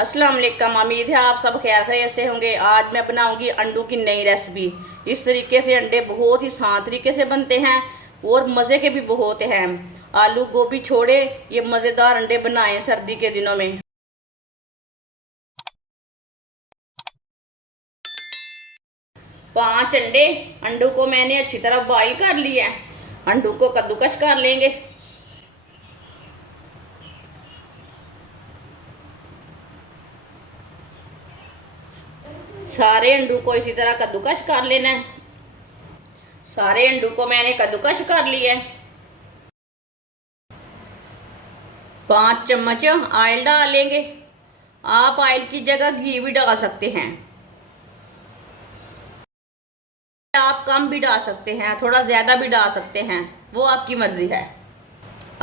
अस्सलाम वालेकुम। उम्मीद है आप सब खैर खैरियत से होंगे। आज मैं बनाऊंगी अंडों की नई रेसिपी। इस तरीके से अंडे बहुत ही आसान तरीके से बनते हैं और मज़े के भी बहुत हैं। आलू गोभी छोड़े ये मज़ेदार अंडे बनाएं सर्दी के दिनों में। 5 अंडे। अंडों को मैंने अच्छी तरह बॉईल कर लिया है। अंडों को कद्दूकस कर लेंगे। सारे अंडों को इसी तरह कद्दूकस कर लेना है। सारे अंडों को मैंने कद्दूकस कर लिया है। 5 चम्मच ऑयल डालेंगे। आप ऑयल की जगह घी भी डाल सकते हैं। आप कम भी डाल सकते हैं, थोड़ा ज़्यादा भी डाल सकते हैं, वो आपकी मर्ज़ी है।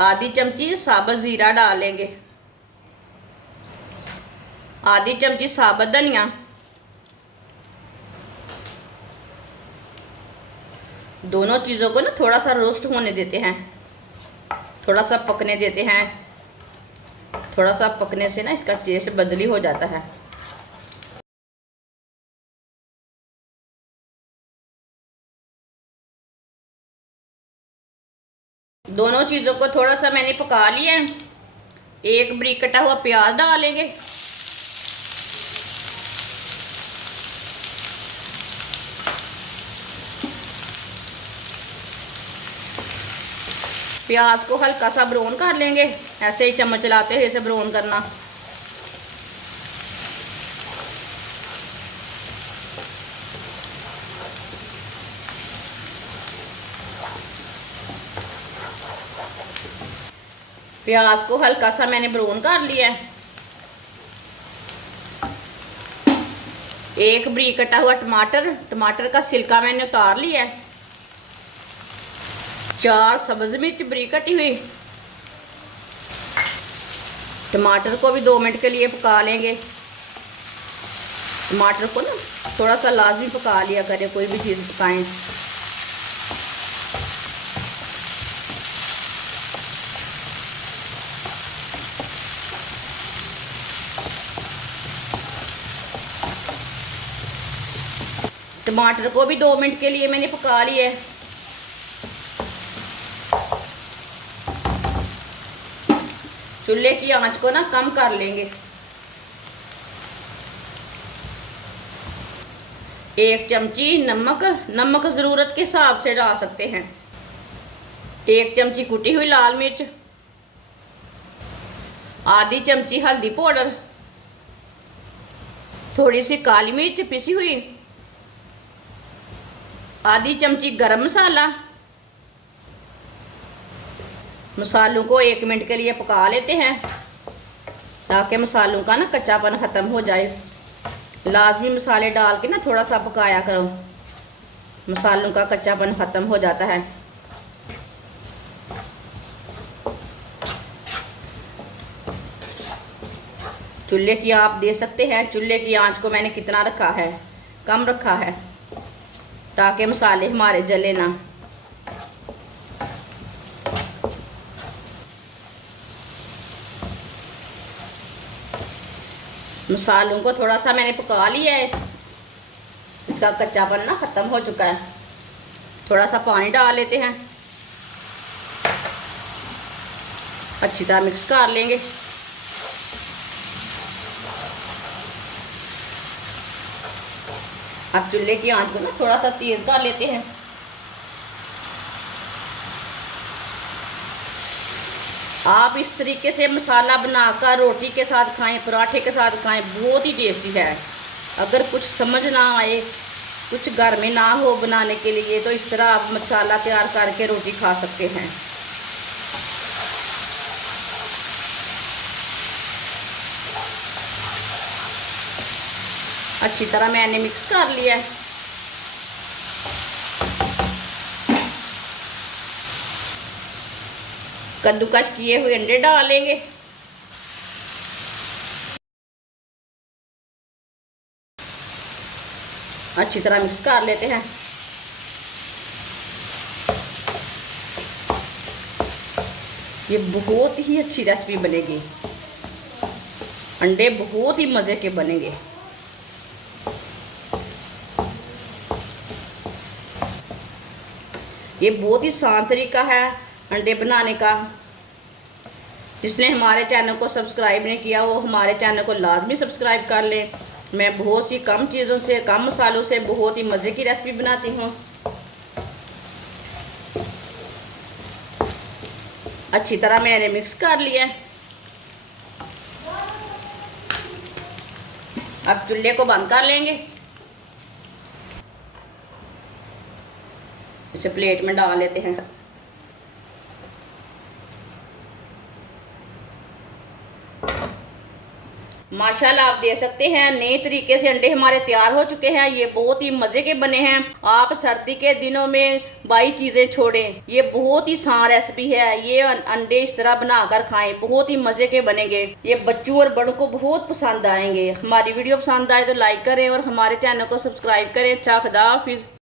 आधी चमची साबुत ज़ीरा डालेंगे। आधी चमची साबुत धनिया। दोनों चीज़ों को ना थोड़ा सा रोस्ट होने देते हैं, थोड़ा सा पकने देते हैं। थोड़ा सा पकने से ना इसका टेस्ट बदली हो जाता है। दोनों चीज़ों को थोड़ा सा मैंने पका लिया है। एक बारीक कटा हुआ प्याज डालेंगे। प्याज को हल्का सा ब्राउन कर लेंगे। ऐसे ही चम्मच चलाते हुए इसे ब्राउन करना। प्याज को हल्का सा मैंने ब्राउन कर लिया है। एक बारीक कटा हुआ टमाटर, टमाटर का छिलका मैंने उतार लिया है। 4 सब्ज़ मिर्च बारीक कटी हुई। टमाटर को भी 2 मिनट के लिए पका लेंगे। टमाटर को ना थोड़ा सा लाजमी पका लिया करें, कोई भी चीज़ पकाएं। टमाटर को भी 2 मिनट के लिए मैंने पका लिया है। चूल्हे की आंच को ना कम कर लेंगे। 1 चमची नमक, नमक ज़रूरत के हिसाब से डाल सकते हैं। 1 चमची कुटी हुई लाल मिर्च। आधी चमची हल्दी पाउडर। थोड़ी सी काली मिर्च पिसी हुई। आधी चमची गरम मसाला। मसालों को 1 मिनट के लिए पका लेते हैं ताकि मसालों का ना कच्चापन ख़त्म हो जाए। लाजमी मसाले डाल के ना थोड़ा सा पकाया करो, मसालों का कच्चापन ख़त्म हो जाता है। चूल्हे की आप दे सकते हैं, चूल्हे की आंच को मैंने कितना रखा है, कम रखा है ताकि मसाले हमारे जले ना। मसालों को थोड़ा सा मैंने पका लिया है, इसका कच्चापन ना ख़त्म हो चुका है। थोड़ा सा पानी डाल लेते हैं, अच्छी तरह मिक्स कर लेंगे। अब चूल्हे की आंच को ना थोड़ा सा तेज़ कर लेते हैं। आप इस तरीके से मसाला बनाकर रोटी के साथ खाएं, पराठे के साथ खाएं, बहुत ही टेस्टी है। अगर कुछ समझ ना आए, कुछ घर में ना हो बनाने के लिए, तो इस तरह आप मसाला तैयार करके रोटी खा सकते हैं। अच्छी तरह मैंने मिक्स कर लिया है। कद्दूकस किए हुए अंडे डालेंगे। अच्छी तरह मिक्स कर लेते हैं। ये बहुत ही अच्छी रेसिपी बनेगी। अंडे बहुत ही मज़े के बनेंगे। ये बहुत ही आसान तरीका है अंडे बनाने का। जिसने हमारे चैनल को सब्सक्राइब नहीं किया वो हमारे चैनल को लाजमी सब्सक्राइब कर ले। मैं बहुत सी कम चीज़ों से, कम मसालों से बहुत ही मज़े की रेसिपी बनाती हूँ। अच्छी तरह मैंने मिक्स कर लिया है। अब चूल्हे को बंद कर लेंगे। इसे प्लेट में डाल लेते हैं। माशाल्लाह आप देख सकते हैं नए तरीके से अंडे हमारे तैयार हो चुके हैं। ये बहुत ही मज़े के बने हैं। आप सर्दी के दिनों में बाई चीज़ें छोड़ें। ये बहुत ही आसान रेसिपी है। ये अंडे इस तरह बनाकर खाएं, बहुत ही मज़े के बनेंगे। ये बच्चों और बड़ों को बहुत पसंद आएंगे। हमारी वीडियो पसंद आए तो लाइक करें और हमारे चैनल को सब्सक्राइब करें। अच्छा, खुदा हाफिज़।